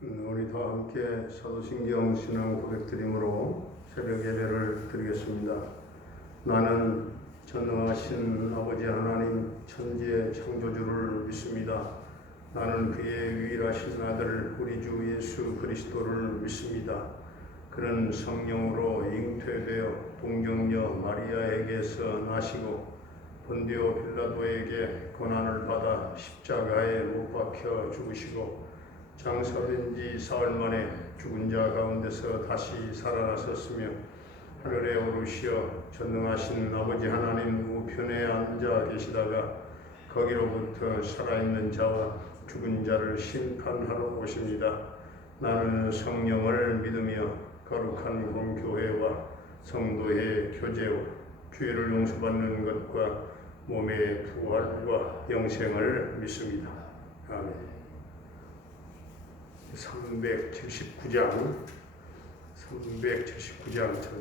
우리 다 함께 사도신경 신앙 고백드림으로 새벽 예배를 드리겠습니다. 나는 전능하신 아버지 하나님 천지의 창조주를 믿습니다. 나는 그의 유일하신 아들 우리 주 예수 그리스도를 믿습니다. 그는 성령으로 잉태되어 동정녀 마리아에게서 나시고 본디오 빌라도에게 고난을 받아 십자가에 못 박혀 죽으시고 장사된 지 사흘 만에 죽은 자 가운데서 다시 살아나셨으며 하늘에 오르시어 전능하신 아버지 하나님 우편에 앉아 계시다가 거기로부터 살아있는 자와 죽은 자를 심판하러 오십니다. 나는 성령을 믿으며 거룩한 공교회와 성도의 교제와 죄를 용서받는 것과 몸의 부활과 영생을 믿습니다. 아멘. 379장 전하겠습니다.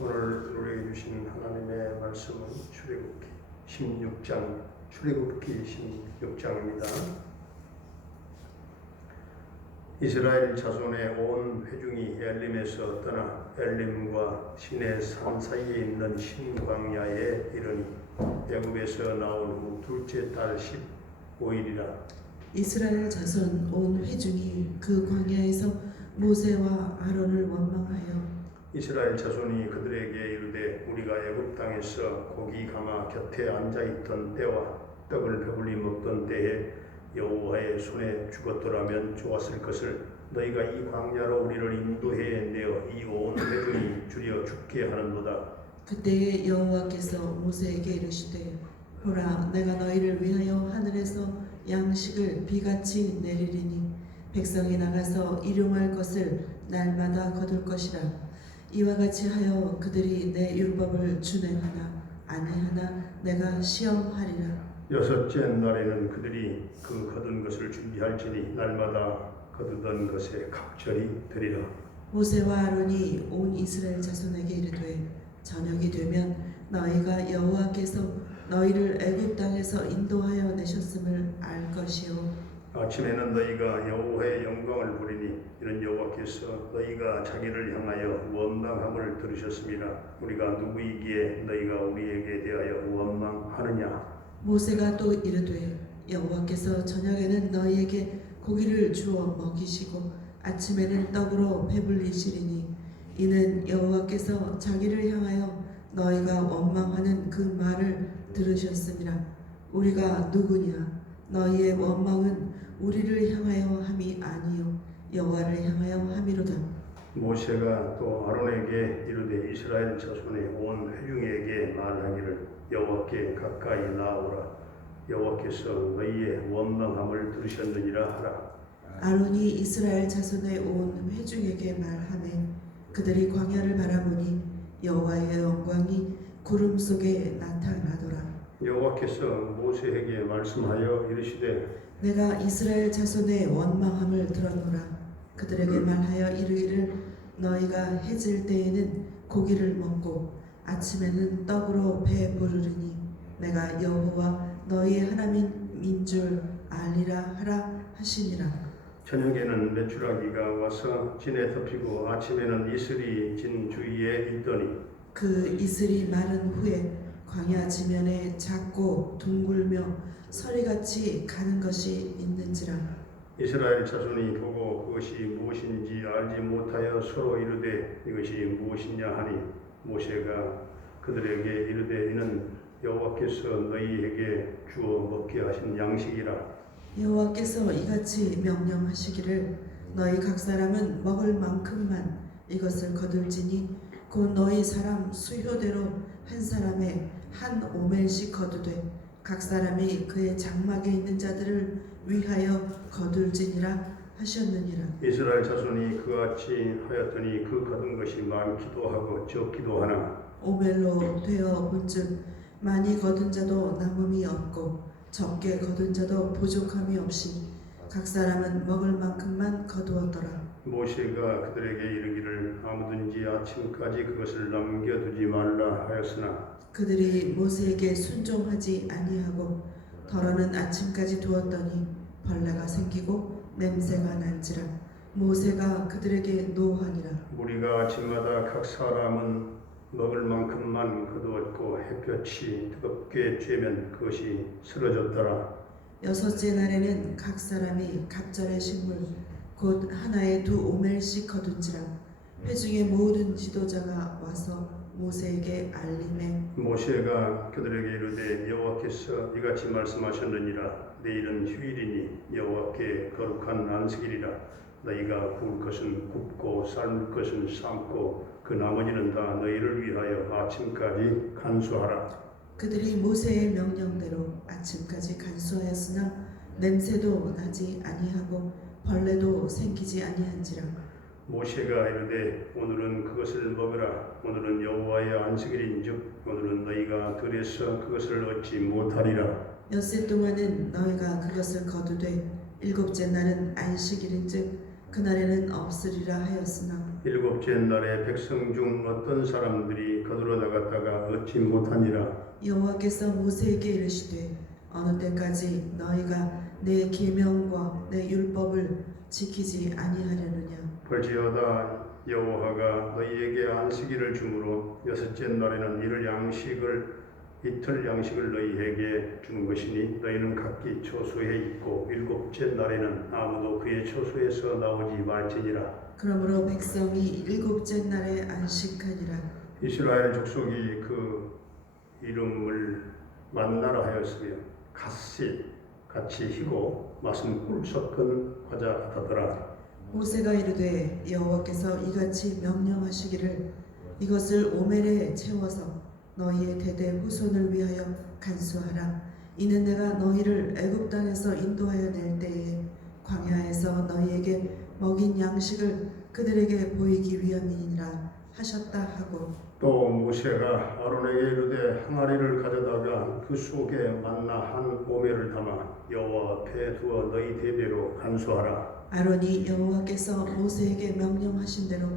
오늘 우리에게 주신 하나님의 말씀은 출애굽기 16장입니다. 이스라엘 자손의 온 회중이 엘림에서 떠나 엘림과 시내 산 사이에 있는 신광야에 이르니 애굽에서 나온 후 둘째 달 15일이라. 이스라엘 자손 온 회중이 그 광야에서 모세와 아론을 원망하여 이스라엘 자손이 그들에게 이르되 우리가 애굽 땅에서 고기 가마 곁에 앉아 있던 때와 떡을 배불리 먹던 때에 여호와의 손에 죽었더라면 좋았을 것을 너희가 이 광야로 우리를 인도해 내어 이 온 회중이 주려 죽게 하는도다. 그때에 여호와께서 모세에게 이르시되 보라 내가 너희를 위하여 하늘에서 양식을 비같이 내리리니 백성이 나가서 일용할 것을 날마다 거둘 것이라. 이와 같이 하여 그들이 내 율법을 준행하나 아니하나 내가 시험하리라. 여섯째 날에는 그들이 그 거둔 것을 준비할지니 날마다 거두던 것에 각절이 되리라. 모세와 아론이 온 이스라엘 자손에게 이르되 저녁이 되면 너희가 여호와께서 너희를 애굽 땅에서 인도하여 내셨음을 알 것이요. 아침에는 너희가 여호와의 영광을 보리니 이는 여호와께서 너희가 자기를 향하여 원망함을 들으셨습니다. 우리가 누구이기에 너희가 우리에게 대하여 원망하느냐. 모세가 또 이르되 여호와께서 저녁에는 너희에게 고기를 주어 먹이시고 아침에는 떡으로 배불리시리니 이는 여호와께서 자기를 향하여 너희가 원망하는 그 말을 들으셨음이라. 우리가 누구냐? 너희의 원망은 우리를 향하여 함이 아니요 여호와를 향하여 함이로다. 모세가 또 아론에게 이르되 이스라엘 자손의 온 회중에게 말하기를 여호와께 가까이 나오라. 여호와께서 너희의 원망함을 들으셨느니라 하라. 아론이 이스라엘 자손의 온 회중에게 말하매 그들이 광야를 바라보니 여호와의 영광이 구름 속에 나타나더라. 여호와께서 모세에게 말씀하여 이르시되 내가 이스라엘 자손의 원망함을 들었노라. 그들에게 말하여 이르기를 너희가 해질 때에는 고기를 먹고 아침에는 떡으로 배부르리니 내가 여호와 너희의 하나님인 줄 알리라 하라 하시니라. 저녁에는 메추라기가 와서 진에 덮이고 아침에는 이슬이 진 주위에 있더니 그 이슬이 마른 후에 광야 지면에 작고 둥글며 서리같이 가는 것이 있는지라. 이스라엘 자손이 보고 그것이 무엇인지 알지 못하여 서로 이르되 이것이 무엇이냐 하니 모세가 그들에게 이르되 이는 여호와께서 너희에게 주어 먹게 하신 양식이라. 여호와께서 이같이 명령하시기를 너희 각 사람은 먹을 만큼만 이것을 거둘지니 곧 너희 사람 수효대로 한 사람에 한 오멜씩 거두되 각 사람이 그의 장막에 있는 자들을 위하여 거둘지니라 하셨느니라. 이스라엘 자손이 그같이 하였더니 그 거둔 것이 많기도 하고 적기도 하나 오멜로 되어 본즉 많이 거둔 자도 남음이 없고 적게 거둔 자도 부족함이 없이 각 사람은 먹을 만큼만 거두었더라. 모세가 그들에게 이르기를 아무든지 아침까지 그것을 남겨두지 말라 하였으나 그들이 모세에게 순종하지 아니하고 더러는 아침까지 두었더니 벌레가 생기고 냄새가 난지라. 모세가 그들에게 노하니라. 우리가 아침마다 각 사람은 먹을 만큼만 거두었고 햇볕이 뜨겁게 쬐면 그것이 쓰러졌더라. 여섯째 날에는 각 사람이 갑절의 식물 곧 하나에 2오멜씩 거둔지라. 회중의 모든 지도자가 와서 모세에게 알림해 모세가 그들에게 이르되 여호와께서 이같이 말씀하셨느니라. 내일은 휴일이니 여호와께 거룩한 안식일이라. 너희가 구울 것은 굽고 삶을 것은 삶고 그 나머지는 다 너희를 위하여 아침까지 간수하라. 그들이 모세의 명령대로 아침까지 간수하였으나 냄새도 나지 아니하고 벌레도 생기지 아니한지라. 모세가 이르되 오늘은 그것을 먹으라. 오늘은 여호와의 안식일인즉 오늘은 너희가 들에서 그것을 얻지 못하리라. 엿새 동안은 너희가 그것을 거두되 일곱째 날은 안식일인즉 그날에는 없으리라 하였으나 일곱째 날에 백성 중 어떤 사람들이 거두러 나갔다가 얻지 못하니라. 여호와께서 모세에게 이르시되 어느 때까지 너희가 내 계명과 내 율법을 지키지 아니하려느냐. 볼지어다 여호와가 너희에게 안식일을 주므로 여섯째 날에는 이틀 양식을 너희에게 주는 것이니 너희는 각기 처소에 있고 일곱째 날에는 아무도 그의 처소에서 나오지 말지니라. 그러므로 백성이 일곱째 날에 안식하니라. 이스라엘 족속이 그 이름을 만나라 하였으며 같이 희고 맛은 꿀 섞은 과자 같더라. 모세가 이르되 여호와께서 이같이 명령하시기를 이것을 오멜에 채워서 너희의 대대 후손을 위하여 간수하라. 이는 내가 너희를 애굽 땅에서 인도하여 낼 때에 광야에서 너희에게 먹인 양식을 그들에게 보이기 위함이니라 하셨다 하고 또 모세가 아론에게 이르되 항아리를 가져다가 그 속에 만나 한 오매를 담아 여호와 앞에 두어 너희 대대로 간수하라. 아론이 여호와께서 모세에게 명령하신 대로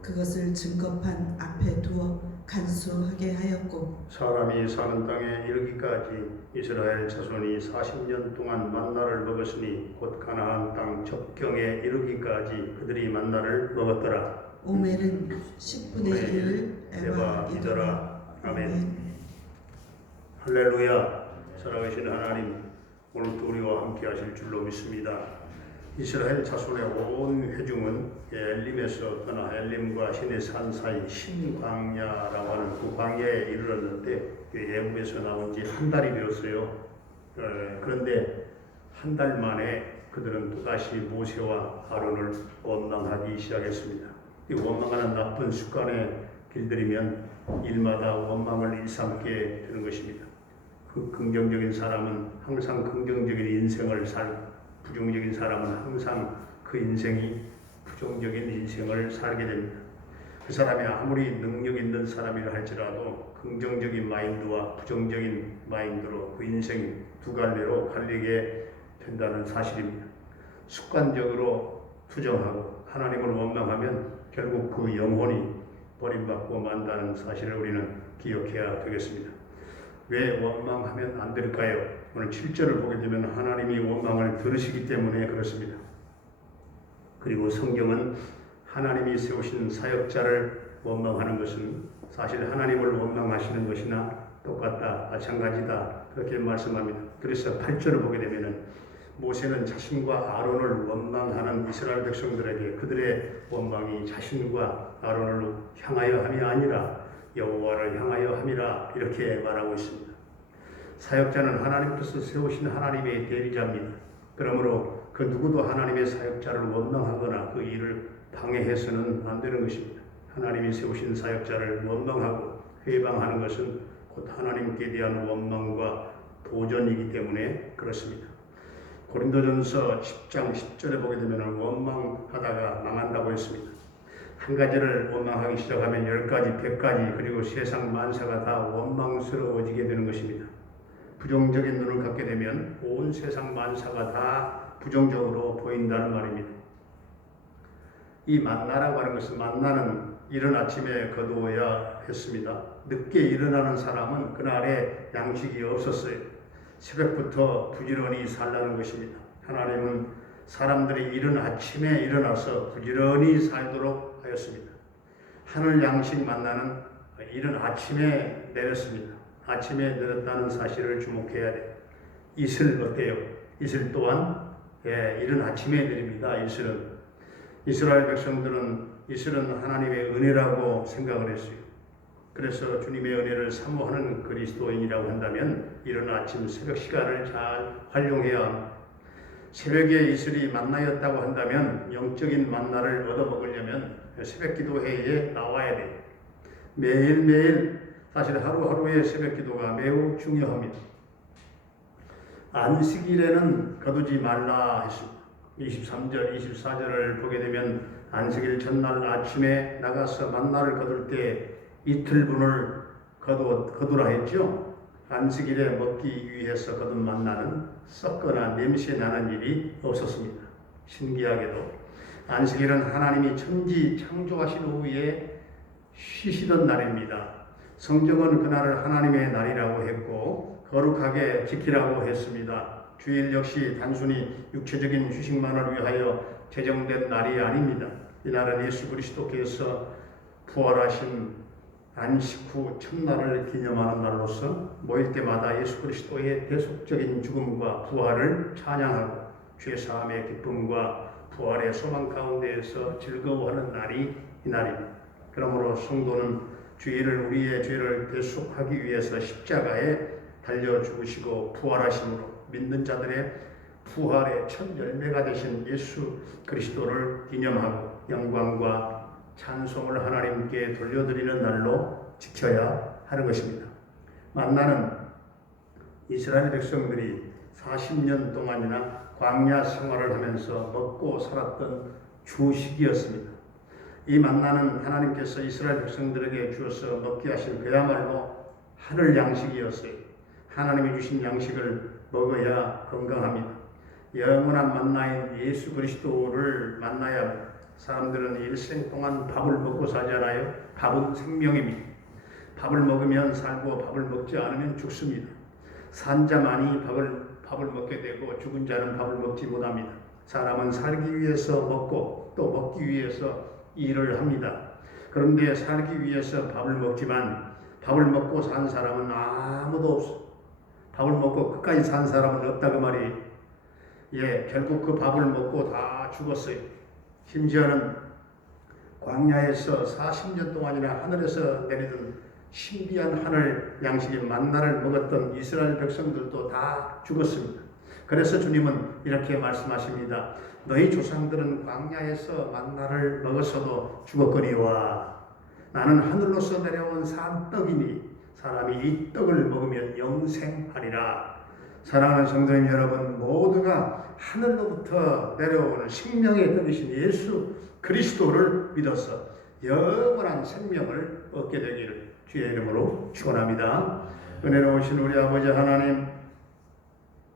그것을 증거판 앞에 두어 간수하게 하였고 사람이 사는 땅에 이르기까지 이스라엘 자손이 40년 동안 만나를 먹었으니 곧 가나안 땅 접경에 이르기까지 그들이 만나를 먹었더라. 오멜은 10분의 1을 에바이더라. 아멘. 할렐루야. 살아계신 하나님, 오늘도 우리와 함께 하실 줄로 믿습니다. 이스라엘 자손의 온 회중은 엘림에서 떠나 엘림과 신의 산 사이 신광야라고 하는 그 광야에 이르렀는데 애굽에서 나온 지 한 달이 되었어요. 그런데 한 달 만에 그들은 또다시 모세와 아론을 원망하기 시작했습니다. 이 원망하는 나쁜 습관에 길들이면 일마다 원망을 일삼게 되는 것입니다. 그 긍정적인 사람은 항상 긍정적인 인생을 살고 부정적인 사람은 항상 그 인생이 부정적인 인생을 살게 됩니다. 그 사람이 아무리 능력 있는 사람이라 할지라도 긍정적인 마인드와 부정적인 마인드로 그 인생이 두 갈래로 갈리게 된다는 사실입니다. 습관적으로 투정하고 하나님을 원망하면 결국 그 영혼이 버림받고 만다는 사실을 우리는 기억해야 되겠습니다. 왜 원망하면 안 될까요? 오늘 7절을 보게 되면 하나님이 원망을 들으시기 때문에 그렇습니다. 그리고 성경은 하나님이 세우신 사역자를 원망하는 것은 사실 하나님을 원망하시는 것이나 똑같다, 마찬가지다 그렇게 말씀합니다. 그래서 8절을 보게 되면 모세는 자신과 아론을 원망하는 이스라엘 백성들에게 그들의 원망이 자신과 아론을 향하여 함이 아니라 여호와를 향하여 함이라 이렇게 말하고 있습니다. 사역자는 하나님께서 세우신 하나님의 대리자입니다. 그러므로 그 누구도 하나님의 사역자를 원망하거나 그 일을 방해해서는 안 되는 것입니다. 하나님이 세우신 사역자를 원망하고 회방하는 것은 곧 하나님께 대한 원망과 도전이기 때문에 그렇습니다. 고린도전서 10장 10절에 보게 되면 원망하다가 망한다고 했습니다. 한 가지를 원망하기 시작하면 10가지, 100가지 그리고 세상 만사가 다 원망스러워지게 되는 것입니다. 부정적인 눈을 갖게 되면 온 세상 만사가 다 부정적으로 보인다는 말입니다. 이 만나라고 하는 것은 만나는 이른 아침에 거두어야 했습니다. 늦게 일어나는 사람은 그날에 양식이 없었어요. 새벽부터 부지런히 살라는 것입니다. 하나님은 사람들이 이른 아침에 일어나서 부지런히 살도록 하였습니다. 하늘 양식 만나는 이른 아침에 내렸습니다. 아침에 내렸다는 사실을 주목해야 돼요. 이슬 어때요? 이슬 또한 이른 아침에 내립니다. 이슬은 이스라엘 백성들은 이슬은 하나님의 은혜라고 생각을 했어요. 그래서 주님의 은혜를 사모하는 그리스도인이라고 한다면 이른 아침 새벽 시간을 잘 활용해야 합니다. 새벽에 이슬이 만나였다고 한다면 영적인 만나를 얻어먹으려면 새벽 기도회에 나와야 돼요. 매일매일 사실 하루하루의 새벽 기도가 매우 중요합니다. 안식일에는 거두지 말라 했습니다. 23절, 24절을 보게 되면 안식일 전날 아침에 나가서 만나를 거둘 때 이틀분을 거두라 했죠. 안식일에 먹기 위해서 거둔 만나는 썩거나 냄새 나는 일이 없었습니다. 신기하게도 안식일은 하나님이 천지 창조하신 후에 쉬시던 날입니다. 성경은 그날을 하나님의 날이라고 했고 거룩하게 지키라고 했습니다. 주일 역시 단순히 육체적인 휴식만을 위하여 제정된 날이 아닙니다. 이날은 예수 그리스도께서 부활하신 안식 후 첫날을 기념하는 날로서 모일 때마다 예수 그리스도의 대속적인 죽음과 부활을 찬양하고 죄사함의 기쁨과 부활의 소망 가운데에서 즐거워하는 날이 이 날입니다. 그러므로 성도는 주일을 우리의 죄를 대속하기 위해서 십자가에 달려 죽으시고 부활하심으로 믿는 자들의 부활의 첫 열매가 되신 예수 그리스도를 기념하고 영광과 찬송을 하나님께 돌려드리는 날로 지켜야 하는 것입니다. 만나는 이스라엘 백성들이 40년 동안이나 광야 생활을 하면서 먹고 살았던 주식이었습니다. 이 만나는 하나님께서 이스라엘 백성들에게 주어서 먹게 하신 그야말로 하늘 양식이었어요. 하나님이 주신 양식을 먹어야 건강합니다. 영원한 만나인 예수 그리스도를 만나야 합니다. 사람들은 일생 동안 밥을 먹고 살잖아요. 밥은 생명입니다. 밥을 먹으면 살고 밥을 먹지 않으면 죽습니다. 산 자만이 밥을 먹게 되고 죽은 자는 밥을 먹지 못합니다. 사람은 살기 위해서 먹고 또 먹기 위해서 일을 합니다. 그런데 살기 위해서 밥을 먹지만 밥을 먹고 산 사람은 아무도 없어. 밥을 먹고 끝까지 산 사람은 없다 그 말이에요. 결국 그 밥을 먹고 다 죽었어요. 심지어는 광야에서 40년 동안이나 하늘에서 내리던 신비한 하늘 양식의 만나를 먹었던 이스라엘 백성들도 다 죽었습니다. 그래서 주님은 이렇게 말씀하십니다. 너희 조상들은 광야에서 만나를 먹었어도 죽었거니와 나는 하늘로서 내려온 산 떡이니 사람이 이 떡을 먹으면 영생하리라. 사랑하는 성도님 여러분, 모두가 하늘로부터 내려오는 생명의 떡이신 예수 그리스도를 믿어서 영원한 생명을 얻게 되기를 주의 이름으로 축원합니다. 은혜로우신 우리 아버지 하나님,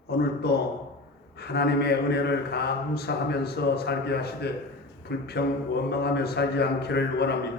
오늘도 하나님의 은혜를 감사하면서 살게 하시되 불평 원망하며 살지 않기를 원합니다.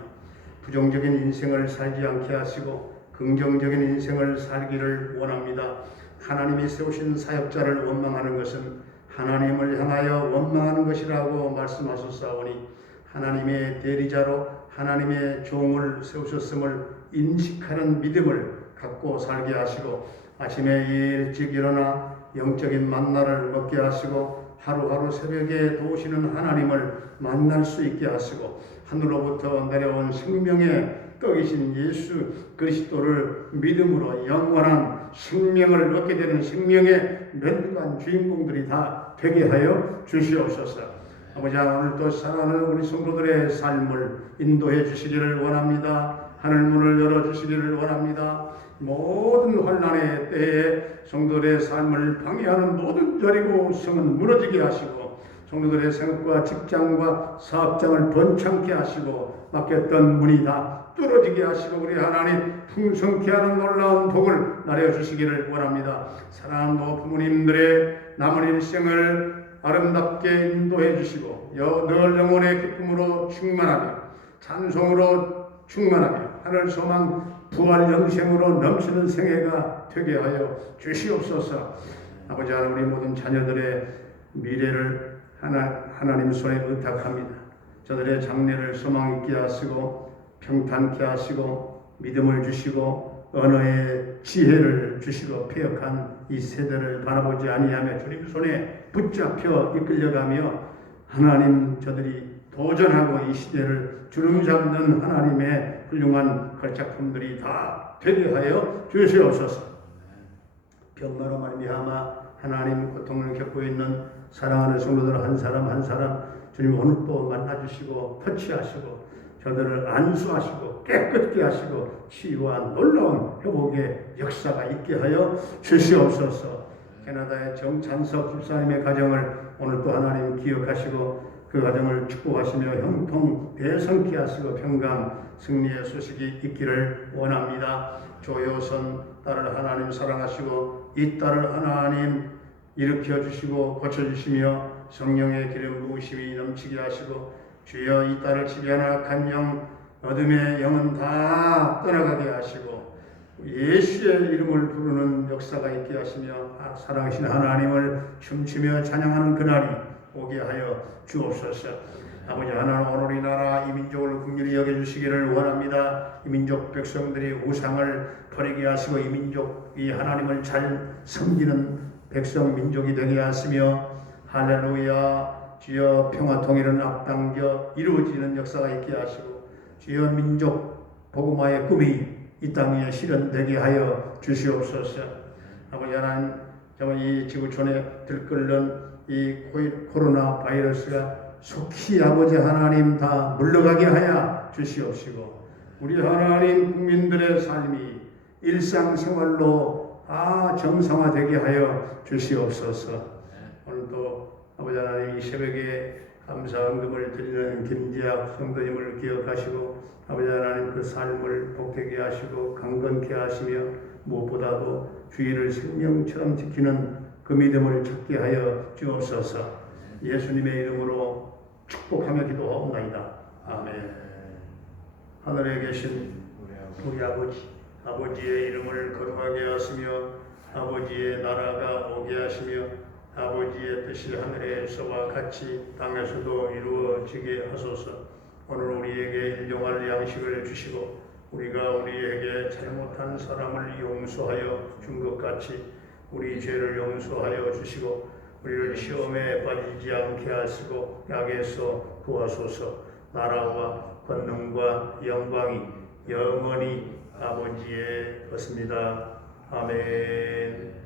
부정적인 인생을 살지 않게 하시고 긍정적인 인생을 살기를 원합니다. 하나님이 세우신 사역자를 원망하는 것은 하나님을 향하여 원망하는 것이라고 말씀하셨사오니 하나님의 대리자로 하나님의 종을 세우셨음을 인식하는 믿음을 갖고 살게 하시고 아침에 일찍 일어나 영적인 만나를 먹게 하시고 하루하루 새벽에 도우시는 하나님을 만날 수 있게 하시고 하늘로부터 내려온 생명의 떡이신 예수 그리스도를 믿음으로 영원한 생명을 얻게 되는 생명의 면관 주인공들이 다 되게 하여 주시옵소서. 아버지, 오늘도 사랑하는 우리 성도들의 삶을 인도해 주시기를 원합니다. 하늘문을 열어주시기를 원합니다. 모든 환난의 때에 성도들의 삶을 방해하는 모든 자리고 성은 무너지게 하시고 성도들의 생업과 직장과 사업장을 번창케 하시고 막혔던 문이 다 뚫어지게 하시고 우리 하나님 풍성케 하는 놀라운 복을 나려주시기를 원합니다. 사랑하는 부모님들의 남은 일생을 아름답게 인도해 주시고 늘 영혼의 기쁨으로 충만하며 찬송으로 충만하며 하늘 소망 부활 영생으로 넘치는 생애가 되게 하여 주시옵소서. 아버지 하나님, 우리 모든 자녀들의 미래를 하나님 손에 의탁합니다. 저들의 장래를 소망 있게 하시고 평탄케 하시고 믿음을 주시고 언어의 지혜를 주시고 폐역한 이 세대를 바라보지 아니하며 주님 손에 붙잡혀 이끌려가며 하나님 저들이 도전하고 이 시대를 주름잡는 하나님의 훌륭한 걸작품들이 다 되게 하여 주시옵소서. 병마로 말미암아 하나님 고통을 겪고 있는 사랑하는 성도들 한 사람 한 사람 주님 오늘 또 만나주시고 터치하시고 저들을 안수하시고 깨끗게 하시고 치유와 놀라운 회복의 역사가 있게 하여 주시옵소서. 캐나다의 정찬석 집사님의 가정을 오늘 또 하나님 기억하시고 그 가정을 축복하시며 형통 대성케 하시고 평강 승리의 소식이 있기를 원합니다. 조효선 딸을 하나님 사랑하시고 이 딸을 하나님 일으켜 주시고 고쳐주시며 성령의 기름 부으심이 넘치게 하시고 주여 이 딸을 지배하는 악한 영 어둠의 영은 다 떠나가게 하시고 예수의 이름을 부르는 역사가 있게 하시며 사랑하신 하나님을 춤추며 찬양하는 그날이 오게 하여 주옵소서. 아버지 하나님, 오늘 이 나라 이 민족을 긍휼히 여겨주시기를 원합니다. 이 민족 백성들이 우상을 버리게 하시고 이 민족이 하나님을 잘 섬기는 백성 민족이 되게 하시며 할렐루야 주여 평화 통일은 앞당겨 이루어지는 역사가 있게 하시고 주여 민족 복음화의 꿈이 이 땅 위에 실현되게 하여 주시옵소서. 아버지 하나님, 이 지구촌에 들끓는 이 코로나 바이러스가 속히 아버지 하나님 다 물러가게 하여 주시옵시고 우리 하나님 국민들의 삶이 일상생활로 다 정상화되게 하여 주시옵소서. 오늘도 아버지 하나님 이 새벽에 감사 헌금을 드리는 김지학 성도님을 기억하시고 아버지 하나님 그 삶을 복되게 하시고 강건케 하시며 무엇보다도 주의를 생명처럼 지키는 그 믿음을 찾게 하여 주옵소서. 예수님의 이름으로 축복하며 기도하옵나이다. 아멘. 하늘에 계신 우리 아버지의 이름을 거룩하게 하시며 아버지의 나라가 오게 하시며 아버지의 뜻이 하늘에서와 같이 땅에서도 이루어지게 하소서. 오늘 우리에게 일용할 양식을 주시고 우리가 우리에게 잘못한 사람을 용서하여 준 것 같이 우리 죄를 용서하여 주시고 우리를 시험에 빠지지 않게 하시고 악에서 구하소서. 나라와 권능과 영광이 영원히 아버지의 것입니다. 아멘.